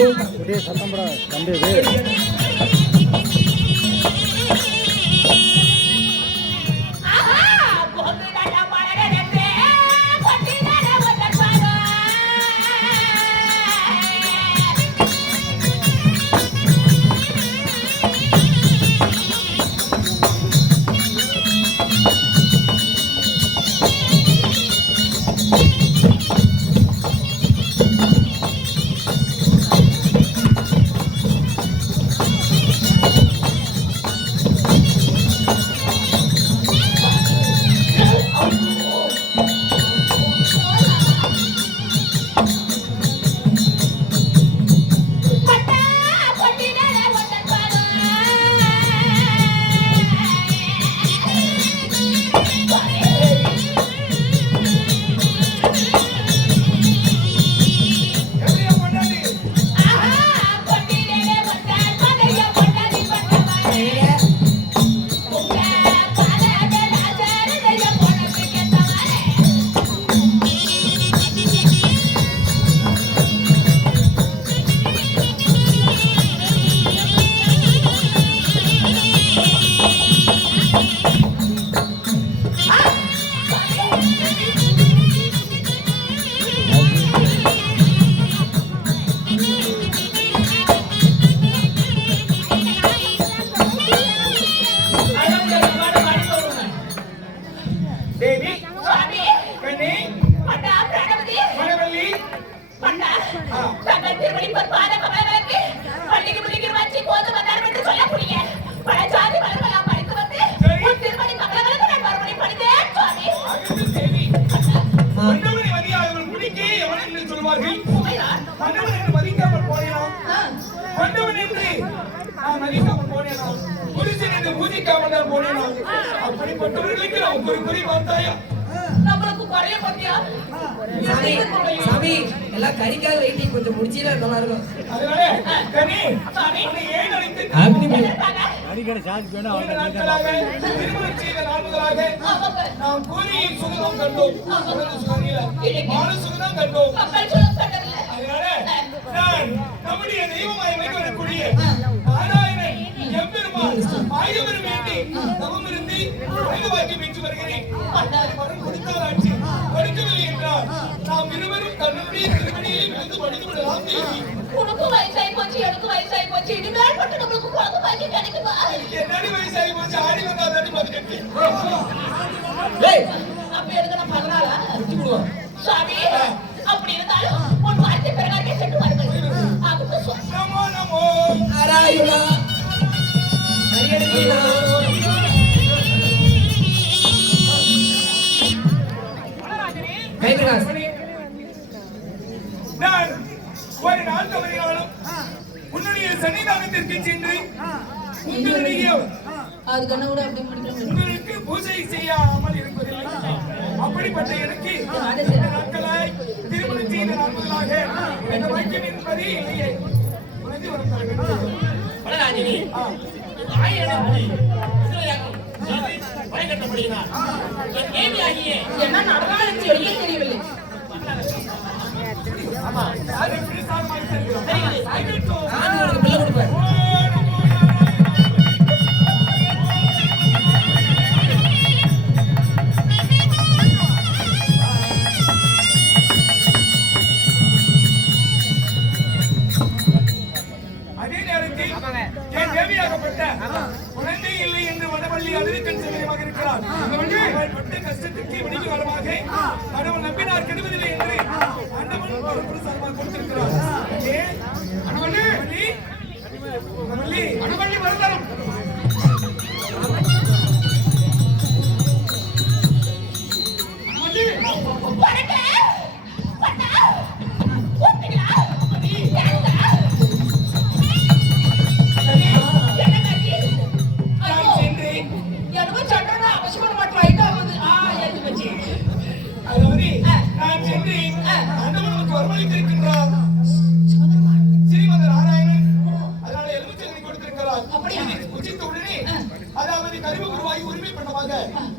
சத்தம்படா தம்பி கறிக்காக வெயிட்டி கொஞ்சம் முடிச்சீங்கன்னா நல்லா இருக்கும். நம்முடைய தெய்வமாய் வைக்கக்கூடிய நாராயணன் எம்பெருமான் ஆயுதம் வேண்டி தவமிருந்து வாக்கி பெற்று வருகிறேன். கொடுத்தாராட்சி படிக்கவில்லை என்றால் நாம் இருவரும் தன்னுடைய திருமணியை விழுந்து படித்து விடலாம். உனக்கு வயசாகி போச்சு, எனக்கு வயசாகி போச்சு, இனிமேல் மட்டும் நம்மளுக்கு குழந்தை பாக்கி கிடைக்குமா? என்னடி வயசாகி போச்சு, ஆடி வந்தாதாடி பதினெட்டு. அப்ப எனக்கு நான் 14 சாமி. அப்படி இருந்தாலும் உன் வார்த்தை பிறகாக்கே சென்று வாருங்கள். நமோ நமோ நாராயணா நான் ஒரு நாள் தவறினாலும் உன்னுடைய சன்னிதானத்திற்கு சென்று உங்களுக்கு பூஜை செய்யாமல் இருப்பதில்லை. அப்படிப்பட்ட எனக்கு நாட்களாய் திருமணம் செய்த நாட்களாக இந்த வாக்கியம் என்பதே இல்லையே. என்ன நடந்தாலும் தெரியவில்லை. அதே நேரத்தில் என் தேவியாகப்பட்ட குழந்தை இல்லை என்று வடவள்ளி அழுதிக்கண் செல்வமாக இருக்கிறார். அவள் பட்ட கஷ்டத்திற்கு விடிவு காலமாக கடவுள் நம்பினார் கெடுவதில்லை என்று ஆண்டவன் ஒரு புருஷமாக கொடுத்திருக்கிறார். வடவள்ளி வருதலும்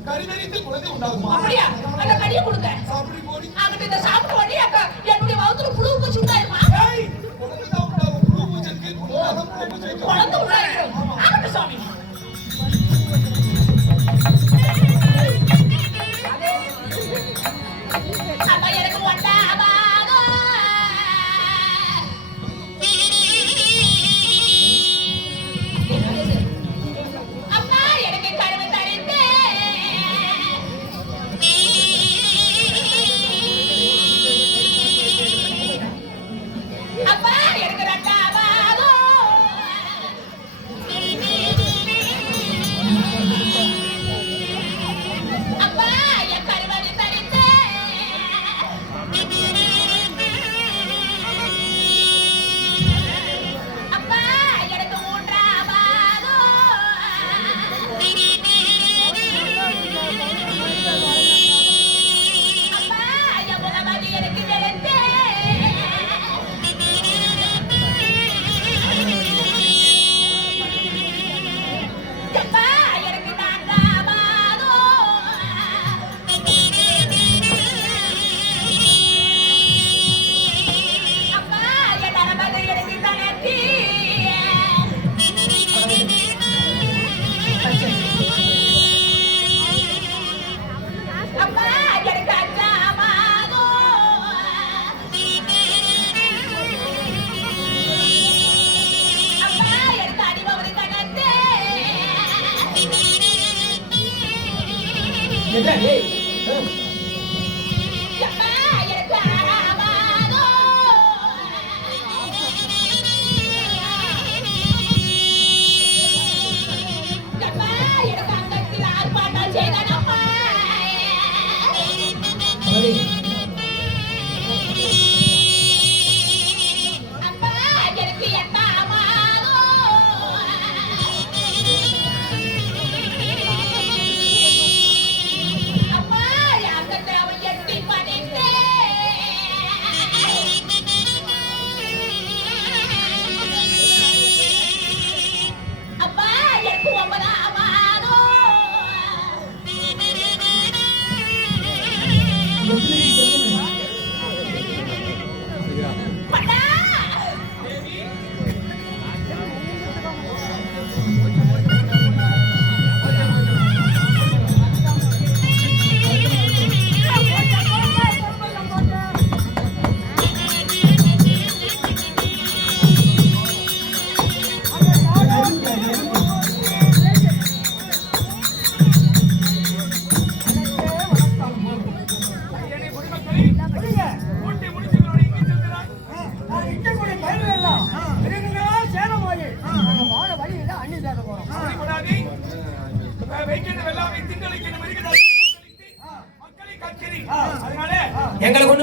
கருதறித்து குழந்தை உண்டாகுமா? அப்படியா? அந்த கடியை கொடுங்க. சாப்பிடு போடி. அங்க இந்த சாப்பிடு ஓடி என்னுடைய வவுத்துல புழு பூச்சி உண்டாயிருமா? ஏய், குழந்தை தான் உண்டாகும்.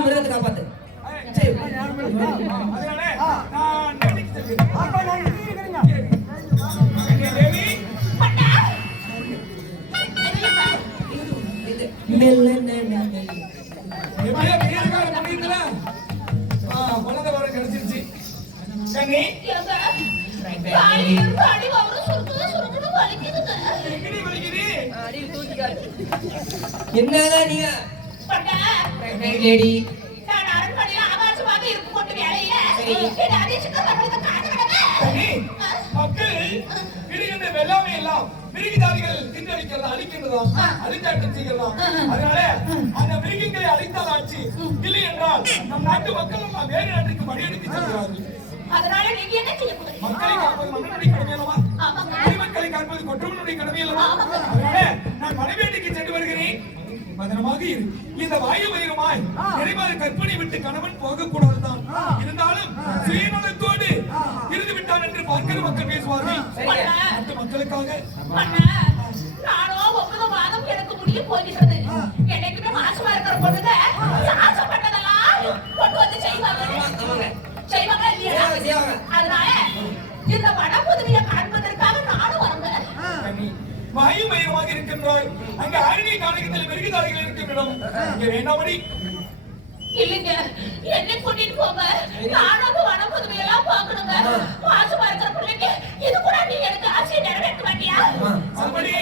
மிருகத்தை காப்பாத்து. சரி. அதனால நான் நதிக்கு செல்கிறேன். தேவி மெல்ல எப்படியா வீரகால பண்ணிருந்தா குழந்தை வர கிடைச்சிருச்சு. கண்ணி எங்கடி வலிக்குது? என்னதான் நீங்க லேடி கண்ணி மக்கள் விடுகின்ற வெள்ளாமை எல்லாம் மிருகஜாதிகள் திண்டளிக்கிறதா அழிக்கின்றதா அழிச்சாட்டம் செய்கிறதா. அதனால அந்த மிருகங்களை அழித்தால் ஆச்சு. இல்லை என்றால் நம் நாட்டு மக்கள் நம்ம வேறு நாட்டுக்கு படையெடுத்து செல்கிறார்கள். அதனால நீங்க என்ன செய்ய போறீங்க? மக்களை காப்பது மன்னனுடைய கடமை அல்லவா? மக்களை காப்பது கொற்றவனுடைய கடமை அல்லவா? அதனால நான் மனைவேட்டிக்கு சென்று வருகிறேன். பதனமாக இரு. இந்த வாயு வயிறுமாய் நிறைவாக கற்பனை விட்டு கணவன் போகக்கூடாதுதான். இருந்தாலும் சுயநலத்தோடு இருந்து விட்டான் என்று பார்க்கிற மக்கள் பேசுவார்கள். அந்த மக்களுக்காக நானோ 9 மாதம் எனக்கு முடிய போகிறது. என்னைக்குமே மாசமா இருக்கிற பொண்ணுங்க ஆசைப்பட்டதெல்லாம் கொண்டு வந்து செய்வாங்க இல்லையா? அதனால இந்த வனப்புதுமையை காண்பதற்காக நானும் வரேன். வாயு மயமாக இருக்கின்றாய். அங்க அருகே காலகத்தில் மிருகதாரிகள் இருக்கின்றோம். இங்க வேண்டாமடி. இல்லைங்க, என்னை கூட்டிட்டு போங்க. நானும் வனப்புதுமையெல்லாம் பார்க்கணுங்க. மாசமா இருக்கிற பிள்ளைக்கு இது கூட நீ எனக்கு ஆசையை நிறைவேற்ற மாட்டியா? அப்படி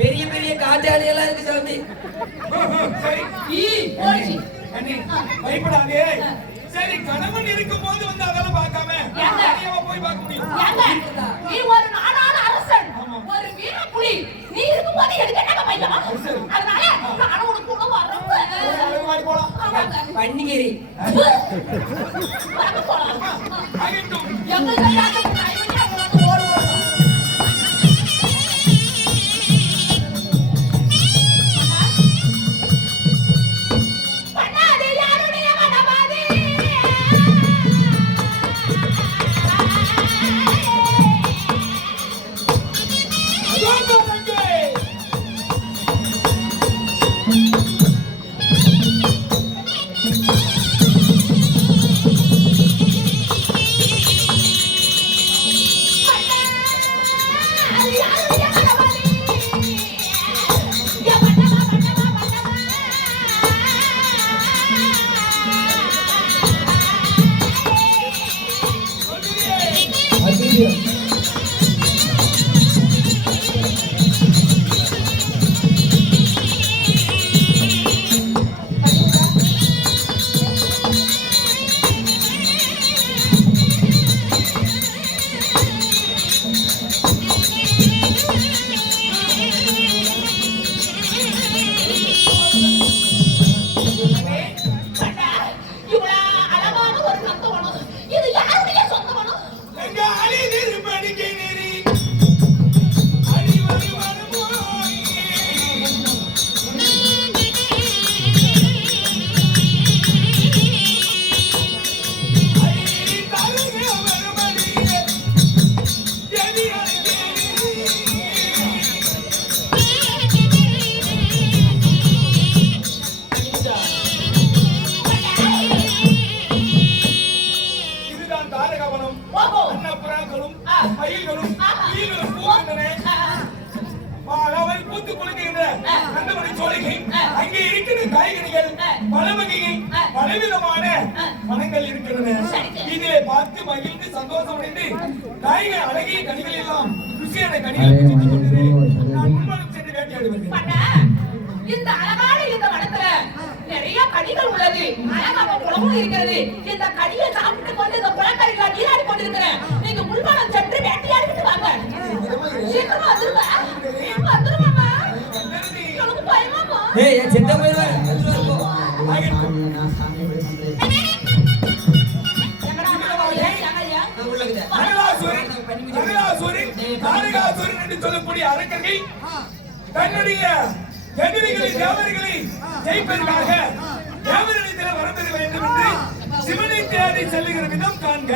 பெரிய பெரிய காட்டாளி எல்லாம் இருக்கு சாமி. சரி கண்ணி பயப்படாதே. சரி கணவன் இருக்கும் போது வந்து அதெல்லாம் பார்க்காம போய் பார்க்க முடியும். நீ ஒரு நாடான அரசன், ஒரு வீர புலி. நீ இருக்கும் போது எனக்கு என்ன பையன்? அதனால நானும் உனக்கு கூட வரேன். போலாம் பன்னிகிரி போலாம். ஆகட்டும். எங்க கையால ஓடு அங்கே இருக்கிற காய்கறிகள் பல வகைகள் பலவிதமான மரங்கள் இருக்கிறது. இதை பார்த்து மகிழ்ந்து சந்தோஷம் அடைந்து காய்கள் அழகிய கனிகள் எல்லாம் ருசியான கனிகள் நான் முன்மனம் சென்று வேட்டையாடுவேன். இந்த அழகான இந்த வனத்துல நிறைய கனிகள் உள்ளது, அழகான குளமும் இருக்கிறது. இந்த கனியை சாப்பிட்டு கொண்டு இந்த குளக்கரையில நீராடி கொண்டிருக்கிறேன். நீங்க முன்மனம் சென்று வேட்டையாடிட்டு வாங்க. சீக்கிரமா வந்துருவாமா? எனக்கு பயமாமா? ஏய் செத்த போயிடுவாரு. என்று சொல்லக்கூடிய அரக்கர்கள் தன்னுடைய எதிரிகளை தேவர்களை ஜெயிப்பதற்காக தேவர்களிடத்தில் வரப்பெற வேண்டும் என்று சிவனை தேடி செல்லுகிற விதம் காண்க.